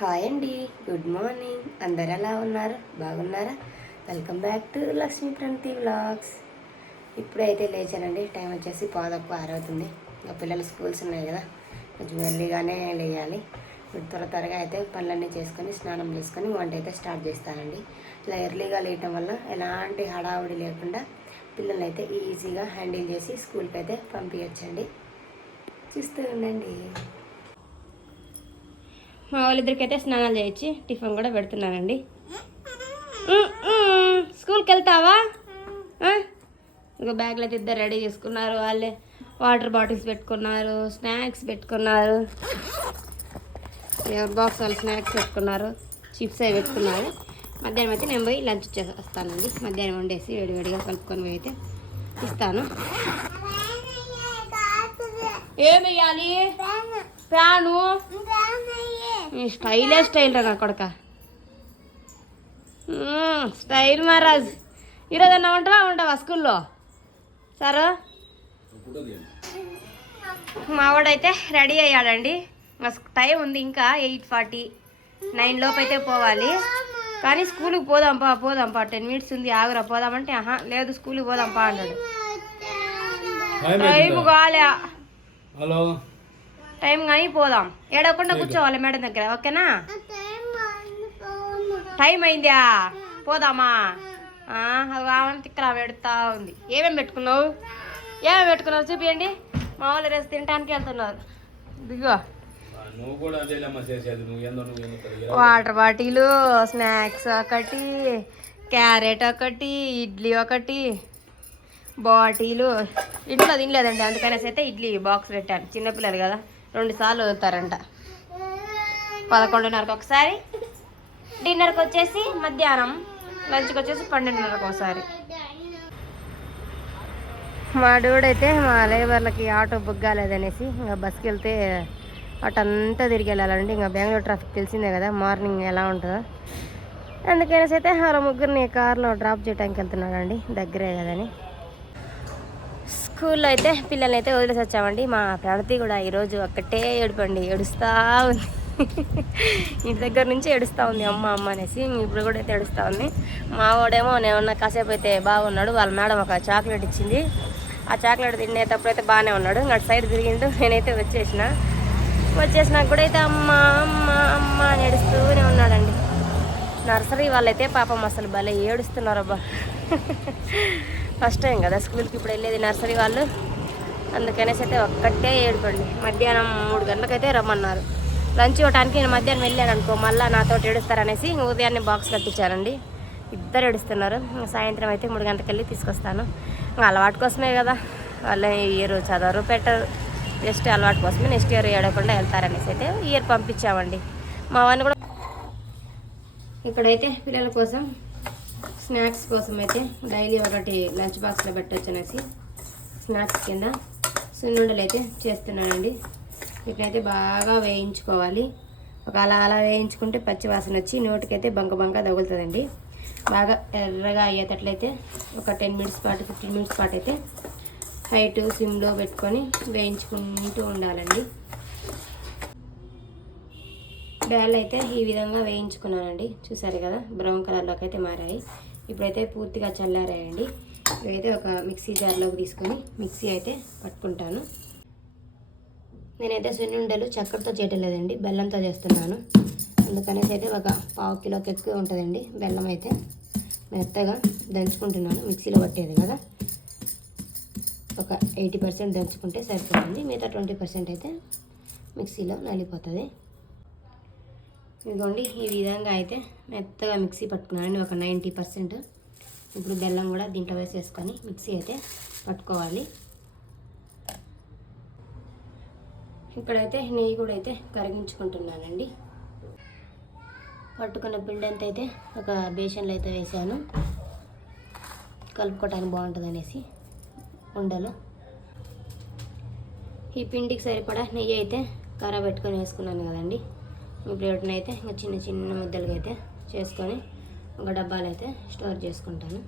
Hi అండి. Good morning. అందరు ఎలా ఉన్నారు? బాగున్నారా? వెల్కమ్ బ్యాక్ టు లక్ష్మీ ప్రంతి వ్లాగ్స్. ఇప్పుడైతే లేచానండి. టైం వచ్చేసి పాదొక్క ఆరవుతుంది. ఇంకా పిల్లలు స్కూల్స్ ఉన్నాయి కదా. కొంచెం ఎర్లీగానే లేయాలి. ఇప్పుడు త్వర త్వరగా అయితే పనులన్నీ చేసుకొని స్నానం చేసుకొని వంట అయితే స్టార్ట్ చేస్తానండి. ఇలా ఎర్లీగా లేయటం వల్ల ఎలాంటి హడావుడి లేకుండా పిల్లల్ని అయితే ఈజీగా హ్యాండిల్ చేసి స్కూల్కి అయితే పంపించచ్చండి చూస్తూ ఉండండి. మా వాళ్ళిద్దరికైతే స్నానాలు చేయించి టిఫిన్ కూడా పెడుతున్నానండి. స్కూల్కి వెళ్తావా? ఇంకా బ్యాగ్లు అయితే ఇద్దరు రెడీ చేసుకున్నారు. వాళ్ళే వాటర్ బాటిల్స్ పెట్టుకున్నారు స్నాక్స్ పెట్టుకున్నారు. బాక్స్ వాళ్ళు స్నాక్స్ పెట్టుకున్నారు చిప్స్ అవి పెట్టుకున్నారు. మధ్యాహ్నం అయితే నేను పోయి లంచ్ చేస్తానండి. మధ్యాహ్నం వండేసి వేడివేడిగా కలుపుకొని పోయి అయితే ఇస్తాను. ఏమి వేయాలి ఫ్యాను ఈ స్టైలే స్టైల్ రా నా కొడక. స్టైల్ మహారాజ్. ఈరోజు అన్నా ఉంటావా ఉంటావా స్కూల్లో? సారు? మావాడైతే రెడీ అయ్యాడండి. మా టైం ఉంది ఇంకా ఎయిట్ ఫార్టీ. నైన్ లోపు అయితే పోవాలి. కానీ స్కూల్కి పోదాంపా పోదాంపా టెన్ మినిట్స్ ఉంది ఆగురా పోదామంటే ఆహా లేదు స్కూల్కి పోదాంపా అన్నాడు. టైం కాలే. హలో టైం కానీ పోదాం. ఏడవకుండా కూర్చోవాలి మేడం దగ్గర ఓకేనా? టైం అయిందా పోదామా? ఆ, అది కావాలని తిక్కలా పెడతా ఉంది. ఏమేమి పెట్టుకున్నావు? ఏమేమి పెట్టుకున్నావు చూపియండి. మా వాళ్ళు రేసి తినడానికి వెళ్తున్నారు. దిగో నువ్వు కూడా అదేలేమ్మా చేసేది నువ్వు ఏందో నువ్వు ఎందుకు వాటర్ బాటిల్ స్నాక్స్ ఒకటి క్యారెట్ ఒకటి ఇడ్లీ ఒకటి బాటిలు. ఇంట్లో తినలేదండి అందుకనేసి అయితే ఇడ్లీ బాక్స్ పెట్టాను. చిన్నపిల్లలు కదా. రెండు సార్లు వదులుతారంట. పదకొండున్నరకు ఒకసారి డిన్నర్కి వచ్చేసి మధ్యాహ్నం లంచ్కి వచ్చేసి పన్నెండున్నరకు ఒకసారి. మా డూడైతే మా లేబర్లకి ఆటో బుక్ కాలేదనేసి ఇంకా బస్కి వెళ్తే అటు అంతా తిరిగి వెళ్ళాలండి. ఇంకా బెంగళూరు ట్రాఫిక్ తెలిసిందే కదా మార్నింగ్ ఎలా ఉంటుందో. అందుకనేసి అయితే వాళ్ళ ముగ్గురిని కార్లో డ్రాప్ చేయడానికి వెళ్తున్నాడండి దగ్గరే కదని స్కూల్లో అయితే పిల్లల్ని అయితే వదిలేసి వచ్చామండి మా ప్రణతి కూడా ఈరోజు ఒక్కటే ఏడుపండి. ఏడుస్తూ ఉంది. ఇంటి దగ్గర నుంచి ఏడుస్తూ ఉంది. అమ్మ అమ్మ అనేసి ఇప్పుడు కూడా అయితే ఏడుస్తూ ఉంది. మా వాడేమో నేను కాసేపు అయితే బాగున్నాడు. వాళ్ళ మేడం ఒక చాక్లెట్ ఇచ్చింది. ఆ చాక్లెట్ తినేటప్పుడు అయితే బాగానే ఉన్నాడు. ఇంకా సైడ్ తిరిగిండు. నేనైతే వచ్చేసిన. వచ్చేసినాక కూడా అయితే అమ్మ అమ్మ అమ్మ అని ఏడుస్తూనే ఉన్నాడండి. నర్సరీ వాళ్ళైతే పాపం అసలు భలే ఏడుస్తున్నారు అబ్బా. ఫస్ట్ టైం కదా స్కూల్కి ఇప్పుడు వెళ్ళేది నర్సరీ వాళ్ళు. అందుకనేసి అయితే ఒక్కటే ఏడుకోండి మధ్యాహ్నం మూడు గంటలకైతే రమ్మన్నారు. లంచ్ ఇవ్వడానికి నేను మధ్యాహ్నం వెళ్ళాను అనుకో మళ్ళీ నాతో ఏడుస్తారనేసి ఉదయాన్నే బాక్స్ కట్టించానండి. ఇద్దరు ఏడుస్తున్నారు. సాయంత్రం అయితే మూడు గంటలకు వెళ్ళి తీసుకొస్తాను. ఇంకా అలవాటు కోసమే కదా. వాళ్ళు ఇయర్ చదవరు పెట్టరు. జస్ట్ అలవాటు కోసమే నెక్స్ట్ ఇయర్ ఏడవకుండా వెళ్తారనేసి అయితే ఇయర్ పంపించామండి. మా వాడిని కూడా ఇక్కడైతే పిల్లల కోసం స్నాక్స్ కోసం అయితే డైలీ ఒకటి లంచ్ బాక్స్లో పెట్టవచ్చు అనేసి స్నాక్స్ కింద సున్నుండలు అయితే చేస్తున్నానండి. వీటినైతే బాగా వేయించుకోవాలి. ఒక అలా అలా వేయించుకుంటే పచ్చి వాసన వచ్చి నోటికైతే బంక బంక తగులుతుందండి. బాగా ఎర్రగా అయ్యేటట్లయితే ఒక టెన్ మినిట్స్ పాటు ఫిఫ్టీన్ మినిట్స్ పాటు అయితే హైట్ సిమ్లో పెట్టుకొని వేయించుకుంటూ ఉండాలండి. బ్యాల్ అయితే ఈ విధంగా వేయించుకున్నానండి. చూసారు కదా బ్రౌన్ కలర్లోకి అయితే మారాయి. ఇప్పుడైతే పూర్తిగా చల్లారాయండి. ఇవైతే ఒక మిక్సీ జార్లోకి తీసుకొని మిక్సీ అయితే పట్టుకుంటాను. నేనైతే సున్నుండలు చక్కెరతో చేయటం లేదండి బెల్లంతో చేస్తున్నాను. అందుకనేసి అయితే ఒక పావు కిలోకి ఎక్కువ ఉంటుందండి బెల్లం అయితే మెత్తగా దంచుకుంటున్నాను మిక్సీలో పట్టేది కదా. ఒక ఎయిటీ పర్సెంట్ దంచుకుంటే సరిపోతుంది మిగతా ట్వంటీ పర్సెంట్ అయితే మిక్సీలో నలిపోతుంది ఇదిగోండి ఈ విధంగా అయితే మెత్తగా మిక్సీ పట్టుకున్నానండి ఒక నైంటీ పర్సెంట్. ఇప్పుడు బెల్లం కూడా దీంట్లో వేసేసుకొని మిక్సీ అయితే పట్టుకోవాలి. ఇక్కడైతే నెయ్యి కూడా అయితే కరిగించుకుంటున్నానండి. పట్టుకున్న పిండి అంతా అయితే ఒక బేషన్లో అయితే వేసాను. కలుపుకోవటానికి బాగుంటుంది అనేసి ఉండలు. ఈ పిండికి సరిపడా నెయ్యి అయితే కర్ర పెట్టుకొని వేసుకున్నాను కదండి. ఇప్పుడు అయితే ఇంకా చిన్న చిన్న ముద్దలుగా అయితే చేసుకొని ఒక డబ్బాలు అయితే స్టోర్ చేసుకుంటాను.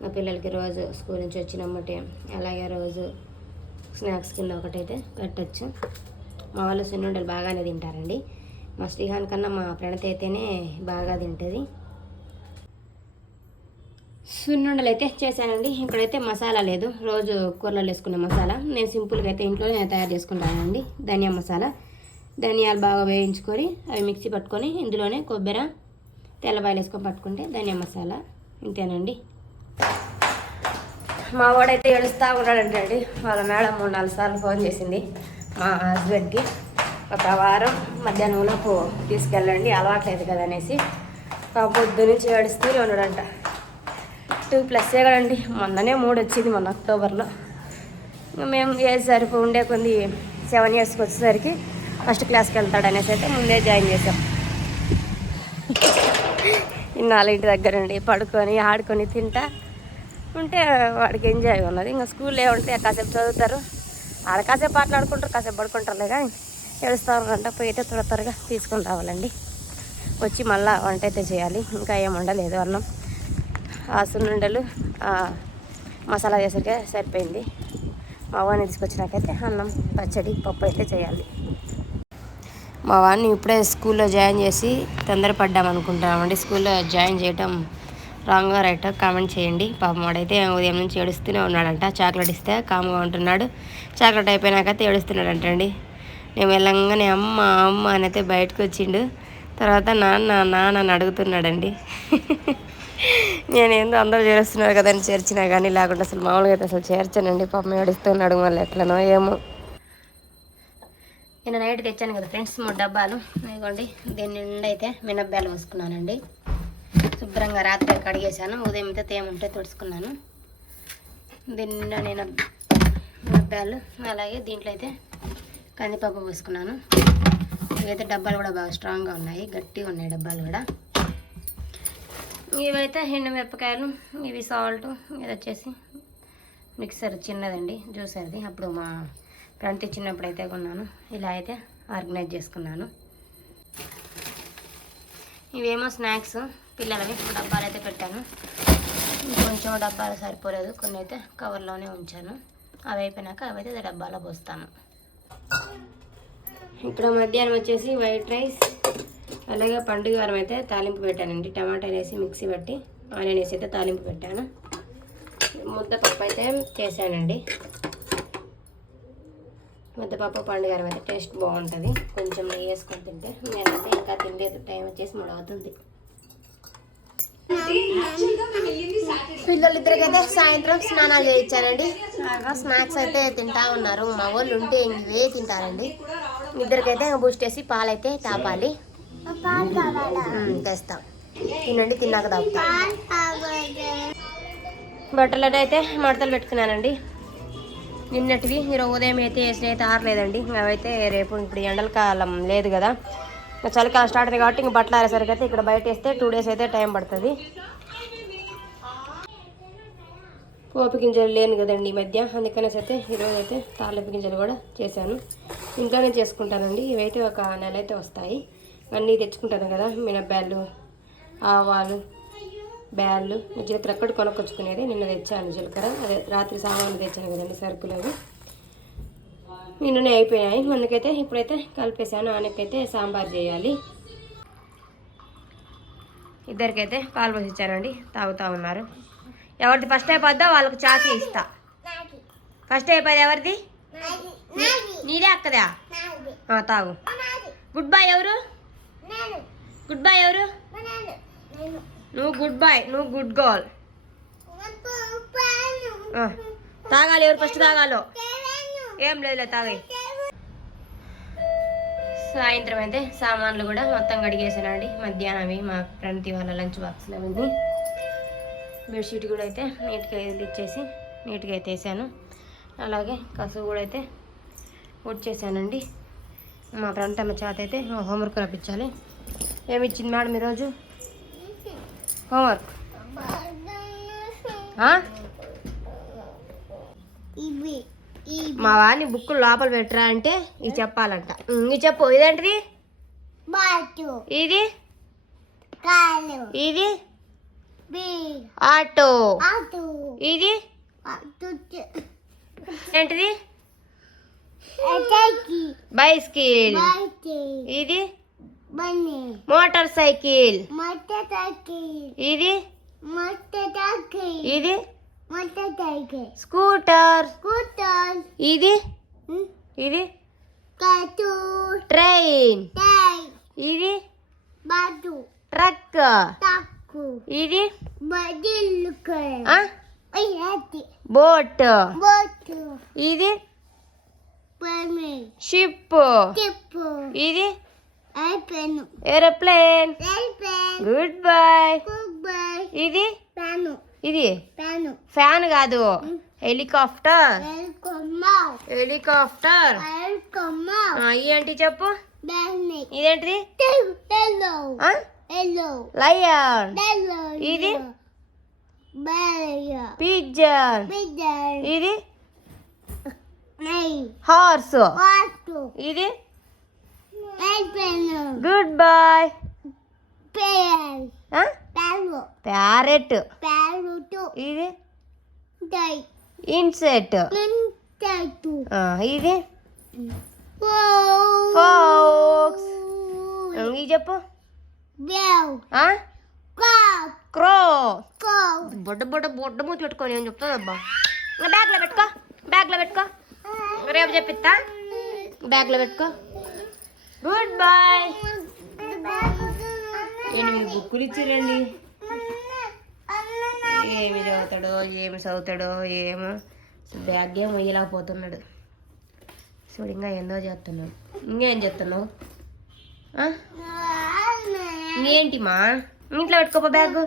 మా పిల్లలకి రోజు స్కూల్ నుంచి వచ్చినమ్మటే అలాగే రోజు స్నాక్స్ కింద ఒకటైతే పెట్టచ్చు. మా వాళ్ళు సున్నుండలు బాగానే తింటారండి. మా శ్రీహాన్ కన్నా మా ప్రణతి అయితేనే బాగా తింటుంది. సున్నుండలు అయితే చేశానండి. ఇక్కడైతే మసాలా లేదు. రోజు కూరలో వేసుకునే మసాలా. నేను సింపుల్గా అయితే ఇంట్లోనే తయారు చేసుకుంటానండి. ధనియా మసాలా. ధనియాలు బాగా వేయించుకొని అవి మిక్సీ పట్టుకొని ఇందులోనే కొబ్బరి తెల్లబాయలు వేసుకొని పట్టుకుంటే ధనియా మసాలా ఇంతేనండి. మా వాడైతే ఏడుస్తూ ఉన్నాడంటండి. వాళ్ళ మేడం మూడు నాలుగు సార్లు ఫోన్ చేసింది మా హస్బెండ్కి. ఒక వారం మధ్యాహ్నంలోపు తీసుకెళ్ళండి అలవాట్లేదు కదా అనేసి. పొద్దు నుంచి ఏడుస్తూనే ఉన్నాడంట. టూ ప్లస్ కదండి మొన్ననే మూడు వచ్చింది మొన్న అక్టోబర్లో. మేము ఏజ్ సరిపో ఉండే కొన్ని సెవెన్ ఇయర్స్కి వచ్చేసరికి ఫస్ట్ క్లాస్కి వెళ్తాడు అనేసి అయితే ముందే జాయిన్ చేసాం ఇన్నాళ్ళు ఇంటి దగ్గర ఉండి పడుకొని ఆడుకొని తింటా ఉంటే వాడికి ఎంజాయ్ ఉన్నది. ఇంకా స్కూల్లో ఏముంటే కాసేపు చదువుతారు. ఆడ కాసేపు ఆటలాడుకుంటారు కాసేపు పడుకుంటారులే కానీ ఏడుస్తూ అంటే పోయి అయితే త్వర త్వరగా తీసుకొని రావాలండి. వచ్చి మళ్ళీ వంట అయితే చేయాలి. ఇంకా ఏం ఉండలేదు అన్నం. ఆ సున్నుండలు మసాలా చేసరికే సరిపోయింది. మా వాడిని తీసుకొచ్చినాకైతే అన్నం పచ్చడి పప్పు అయితే చేయాలి. మా వాడిని ఇప్పుడే స్కూల్లో జాయిన్ చేసి తొందరపడ్డాం అనుకుంటున్నామండి స్కూల్లో జాయిన్ చేయటం రాంగ్గా రైట్? కామెంట్ చేయండి. పాపం వాడైతే ఉదయం నుంచి ఏడుస్తూనే ఉన్నాడంట. చాక్లెట్ ఇస్తే కామ్గా ఉంటున్నాడు. చాక్లెట్ అయిపోయినాకైతే ఏడుస్తున్నాడంటండి. నేను వెళ్ళంగానే అమ్మ అమ్మ అని అయితే బయటకు వచ్చిండు. తర్వాత నాన్న నాన్న అని అడుగుతున్నాడండి. నేనేందో అందరూ చేరుస్తున్నారు కదని చేర్చినా కానీ లేకుండా అసలు మామూలుగా అయితే అసలు చేర్చానండి. పాపం ఏడుస్తున్నాడు మళ్ళీ ఎట్లనో ఏమో. నేను నైట్ తెచ్చాను కదా ఫ్రెండ్స్ మూడు డబ్బాలు. ఇదిగోండి దీని నిండా అయితే మినప్పాలు పోసుకున్నానండి. శుభ్రంగా రాత్రి కడిగేశాను. ఉదయం అయితే తేముంటే తుడుచుకున్నాను. దీని నిండా నేను మినప్పాలు అలాగే దీంట్లో అయితే కందిపప్పు పోసుకున్నాను. ఇవైతే డబ్బాలు కూడా బాగా స్ట్రాంగ్గా ఉన్నాయి. గట్టిగా ఉన్నాయి డబ్బాలు కూడా. ఇవైతే ఎండు మిరపకాయలు ఇవి సాల్ట్ ఇది వచ్చేసి మిక్సర్ చిన్నదండి జ్యూసర్ది. అప్పుడు మా ఫ్రంట్ ఇచ్చినప్పుడు అయితే కొన్నాను. ఇలా అయితే ఆర్గనైజ్ చేసుకున్నాను. ఇవేమో స్నాక్స్ పిల్లలవి డబ్బాలు అయితే పెట్టాను. కొంచెం డబ్బాలు సరిపోలేదు. కొన్ని అయితే కవర్లోనే ఉంచాను. అవి అయిపోయినాక అవి అయితే డబ్బాలో పోస్తాను. ఇక్కడ మధ్యాహ్నం వచ్చేసి వైట్ రైస్ అలాగే పండుగ వారం అయితే తాలింపు పెట్టానండి. టమాటాలు వేసి మిక్సీ పట్టి ఆనియన్ వేసి అయితే తాలింపు పెట్టాను. ముద్దపప్పు అయితే చేశానండి. ముద్దపప్పు పండుగ అయితే టేస్ట్ బాగుంటుంది. కొంచెం నెయ్యి వేసుకొని తింటే నేనైతే ఇంకా తినలేదు. టైం వచ్చేసి మూడు అవుతుంది. పిల్లలిద్దరికైతే సాయంత్రం స్నానాలు చేయించానండి స్నాక్స్ అయితే తింటా ఉన్నారు. మా వాళ్ళు ఉంటే ఇవే తింటారండి. ఇద్దరికైతే బూస్ట్ వేసి పాలైతే తాపాలి. ఉమ్, తెస్తాం. తినండి తిన్నాక తాగుతాం. బట్టలు అయితే మడతలు పెట్టుకున్నానండి. నిన్నటివి. ఈరోజు ఉదయం అయితే వేసిన అయితే ఆరలేదండి. అవైతే రేపు ఇప్పుడు ఎండల కాలం లేదు కదా. చలికాలం స్టార్ట్ అయింది కాబట్టి ఇంక బట్టలు ఆరేసరికి అయితే ఇక్కడ బయట వేస్తే టూ డేస్ అయితే టైం పడుతుంది. పోపు గింజలు లేను కదండి ఈ మధ్య. అందుకనేసి అయితే ఈరోజు అయితే తాలింపు గింజలు కూడా చేశాను. ఇంట్లోనే చేసుకుంటానండి. ఇవైతే ఒక నెల అయితే వస్తాయి. అన్నీ తెచ్చుకుంటాను కదా. మినప్పాలు ఆవాలు బ్యాళ్ళు జీలకర్ర అక్కడ కొనుక్కొచ్చుకునేది నిన్న తెచ్చాను జీలకర్ర. అదే రాత్రి సామాన్లు తెచ్చాను కదండి సరుకులు అవి. నిన్ననే అయిపోయాయి. అందుకైతే ఇప్పుడైతే కలిపేసాను ఆయనకైతే సాంబార్ చేయాలి. ఇద్దరికైతే పాలు పోసి ఇచ్చానండి తాగుతూ ఉన్నారు. ఎవరిది ఫస్ట్ అయిపోద్దో వాళ్ళకి చాకి ఇస్తా. ఫస్ట్ అయిపోయింది ఎవరిది? నీదే అక్కదా? తాగు. గుడ్ బాయ్ ఎవరు? గుడ్ బాయ్ ఎవరు? నువ్వు గుడ్ బాయ్ నువ్వు గుడ్ గర్ల్ తాగాలి ఎవరు ఫస్ట్ తాగాలో? ఏం లేదులే తాగాయి. సాయంత్రం అయితే సామాన్లు కూడా మొత్తం కడిగేసానండి. మధ్యాహ్నం అవి మా ప్రణతి వాళ్ళ లంచ్ బాక్స్లో ఉంది. బెడ్షీట్ కూడా అయితే నీట్గా ఇచ్చేసి నీట్గా అయితే వేసాను. అలాగే కసువు కూడా అయితే ఉడ్చేసానండి. మా ఫ్రెండ్ అమ్మ చేత అయితే హోంవర్క్ రప్పించాలి ఏమి ఇచ్చింది మేడం ఈరోజు? హోంవర్క్? మా వాడిని బుక్ లోపల పెట్టరా అంటే ఇది చెప్పాలంట. ఇది చెప్పు. ఇదేంటిది? ఇది? ఇది? ఆటో ఇది? ఏంటిది? బైస్కిల్ ఇది? Motorcycle. ఇది? ఇది? స్కూటర్. స్కూటర్. ఇది? ఇది? ట్రైన్. ఇది? ట్రక్. ఇది? బోట్. బోటు. ఇది? షిప్ ఇది? ఏరోప్లేన్ గుడ్ బై గుడ్ ఇది? ఇది? ఫ్యాన్ కాదు. హెలికాప్టర్ హెలికాప్టర్ ఏంటి చెప్పు? ఇదేంటిది? లయన్ హెల్లో ఇది? పిజన్ బిడ్డర్ ఇది? హార్స్ ఇది? గుడ్ బై పేరు పాలు ప్యారెట్ పాలుతో ఇది దై ఇన్సెట్ మింటూ ఇది ఫోక్స్ ఇది చెప్పు బెల్ ఆ? కాప్ క్రో కాప్ బొడ్డ బొడ్డ బొడ్డ మూతి పెట్టుకొని ఏం చెప్తుంది అబ్బా ఇంకా బ్యాగ్లో పెట్టుకో బ్యాగ్లో పెట్టుకో రేపు చెప్పిస్తా బ్యాగ్లో పెట్టుకో గుడ్ బాయ్ ఎనిమిది బుక్కులు ఇచ్చిరండి. ఏమి చదువుతాడో ఏమి చదువుతాడో ఏమో. బ్యాగ్ ఏం వేయలేకపోతున్నాడు చూడు ఇంకా ఏందో చేస్తున్నావు ఇంకేం చేస్తున్నావు? ఆ? ఇంకేంటి మా ఇంట్లో పెట్టుకోపో బ్యాగ్.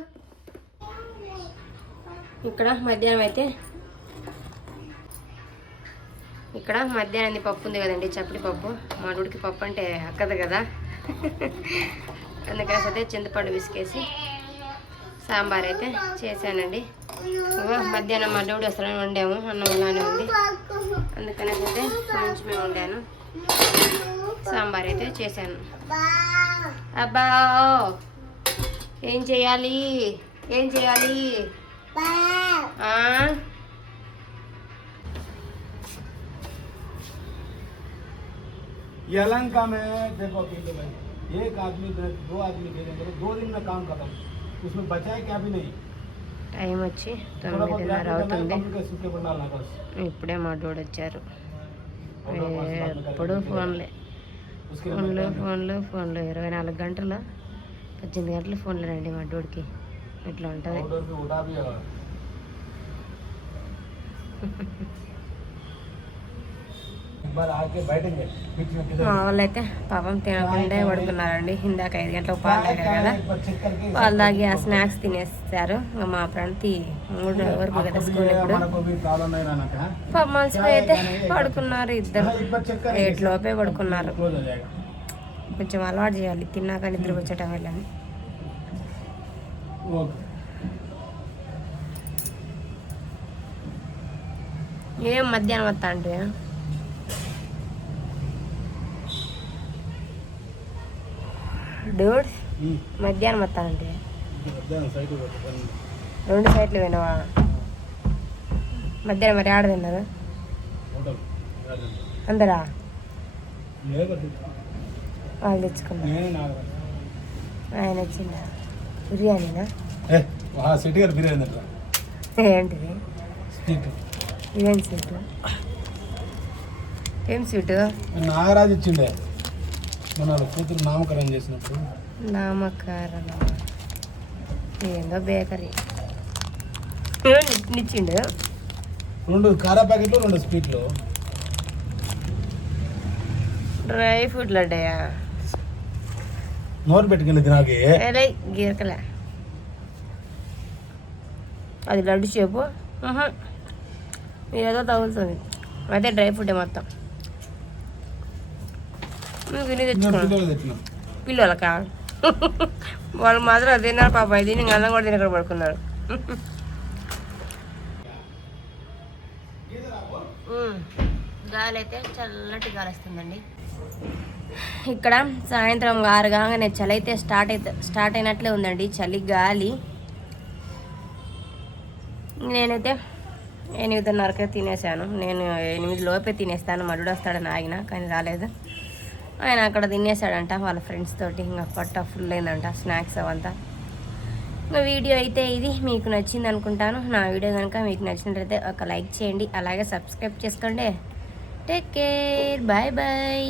ఇక్కడ మధ్యాహ్నం అయితే ఇక్కడ మధ్యాహ్నం పప్పు ఉంది కదండి చప్పటి పప్పు. మా ఉడికి పప్పు అంటే అక్కదు కదా. అందుకనేసి అయితే చింతపండు విసికేసి సాంబార్ అయితే చేశానండి. మధ్యాహ్నం మా డూడి అసలు వండాము అన్నం ఇలానే ఉంది. అందుకనేసి అయితే కొంచెమే వండాను. సాంబార్ అయితే చేశాను. అబ్బా! ఏం చేయాలి? ఏం చేయాలి? यलंका में देखो अकेले भाई एक आदमी दो दो आदमी खेलेंगे तो दो दिन में काम खत्म उसमें बचा है क्या भी नहीं టైం వచ్చి थोड़ा बहुत తొమ్మిదిన్నర रैपिड करना है అవుతుంది कंप्यूटर सूखे पर डालना बस ఇప్పుడే మా డోడు వచ్చారు और बस बाद में ఎప్పుడు करेंगे। ఫోన్లే उसके लिए ఫోన్లు मैं- ఫోన్లు ఫోన్లు ఇరవై నాలుగు గంటలు పద్దెనిమిది గంటలు ఫోన్లు రండి మా డోడికి ఇట్లా ఉంటుంది వాళ్ళైతే పాపం తినకుండా పడుకున్నారండి. ఇందాక ఐదు గంటలకు పాలు తాగారు కదా. పాలు తాగి ఆ స్నాక్స్ తినేస్తారు. మా ప్రాంతి మూడు వరకు కదా స్కూల్ ఇప్పుడు? మనుషులు అయితే పడుకున్నారు ఇద్దరు. ఏట్లోపే పడుకున్నారు. కొంచెం అలవాటు చేయాలి. తిన్నాక నిద్ర వచ్చేట వాళ్ళని ఏం మధ్యాహ్నం వస్తా అంటే డూడ్స్ మధ్యాహ్నం వస్తానండి రెండు సైట్లు వినవా మధ్యాహ్నం మరి ఆడ తిన్నారు? అందరా? వాళ్ళు తెచ్చుకున్నారు. ఆయన వచ్చింది బిర్యానీనా? సెట్ గారు బిర్యానీ ఏంటిది? ఇదేం స్వీట్? ఏం స్వీట్? నాగరాజు ఇచ్చిండే. మన కూతురు నామకరణం చేసినప్పుడు? నామకారం ఏందో బేకరీ. నిచ్చిండు రెండు కారా ప్యాకెట్లు రెండు స్వీట్లు. డ్రై ఫ్రూట్ లడ్డయా నోరు పెట్టుకెళ్ళి తినాకి గీరకలే. అది లడ్డు చేపు. ఏదో తగులుతుంది. అదే డ్రై ఫ్రూట్ మొత్తం. నువ్వు విని నేను తెచ్చుకో పిల్లలు తెచ్చినాం పిల్లలకా? వాళ్ళు మాత్రం అది తిన్నారు పాప. ఇది ఇంకా అన్నం కూడా తినక్కడ పడుకున్నారు. గాలి అయితే చల్లటి గాలి వస్తుందండి ఇక్కడ సాయంత్రం ఆరు కాగానే చలి అయితే స్టార్ట్ అయితే స్టార్ట్ అయినట్లే ఉందండి చలి గాలి. నేనైతే ఎనిమిదిన్నరకే తినేసాను. నేను ఎనిమిది లోపే తినేస్తాను. మడుడు వస్తాడని ఆగిన కానీ రాలేదు. ఆయన అక్కడ తినేసాడంట వాళ్ళ ఫ్రెండ్స్ తోటి. ఇంకా పట్ట ఫుల్ అయిందంట స్నాక్స్ అవంతా. ఇంకా వీడియో అయితే ఇది. మీకు నచ్చింది అనుకుంటాను. నా వీడియో కనుక మీకు నచ్చినట్లయితే ఒక లైక్ చేయండి. అలాగే సబ్స్క్రైబ్ చేసుకోండి. Take care bye bye